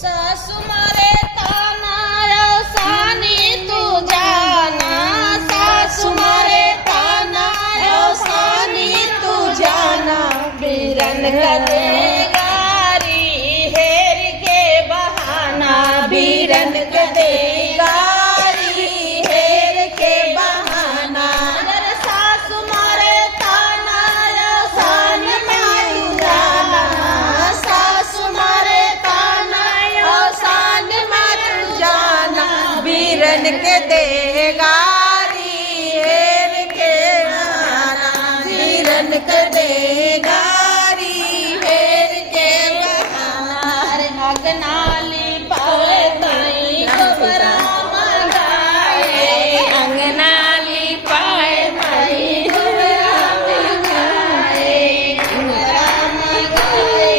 सासू मारे ताना सानी तू जाना, सासू मारे ताना सानी तू जाना, बीरन करे गारी हेर के बहाना, बीरन करे गारी हेर के बहाना। अगर सासू मारे ताना सान में तू जाना, सासू मारे ताना सान में तू जाना, बीरन के देगारी हेर के बहाना, बीरन के देगारी हेर के बहाना। अरे अगनाली पाए ताई गोबरा मंगाए, अंगनाली पाए ताई गोबरा मंगाए, गोबरा मंगाए,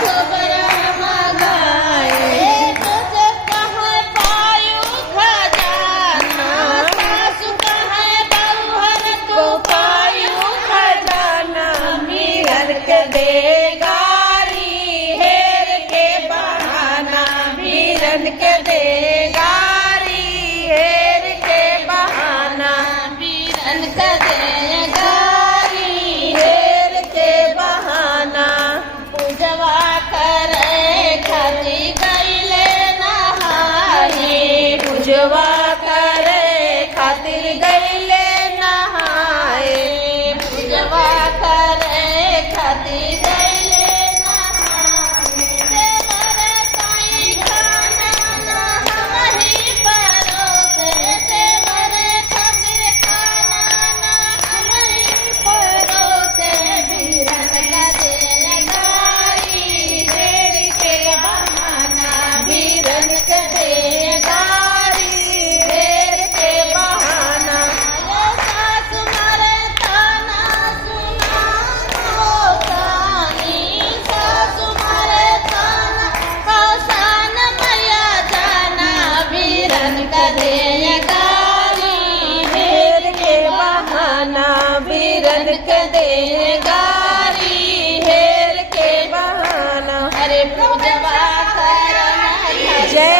गोबरा मंगाए। तुझे कहाँ पायूं खजाना, सासू कहाँ बहुहर को पायूं खजाना, बीरन के देगारी हेर के बहाना, बीरन के देगारी हेर के बहाना, बीरन के देगारी हेर के बहाना। पूजवा करे खाती गईले नहाए, पूजवा करे खातिर गईले नहाए, पूजवा करे खातिर गईले नहाए। देवर ताई खाना ना हमही परोसे, देवर खातिर खाना ना हमही परोसे, बीरन का देगारी हेर के बहाना, बीरन के देगारी हेर के बहाना। सासू मारे ताना सुनानो सानी, सासू मारे ताना सान मैया जाना, बीरन का देगारी हेर के बहाना, बीरन के देगारी हेर के बहाना। अरे पूजवा करना जय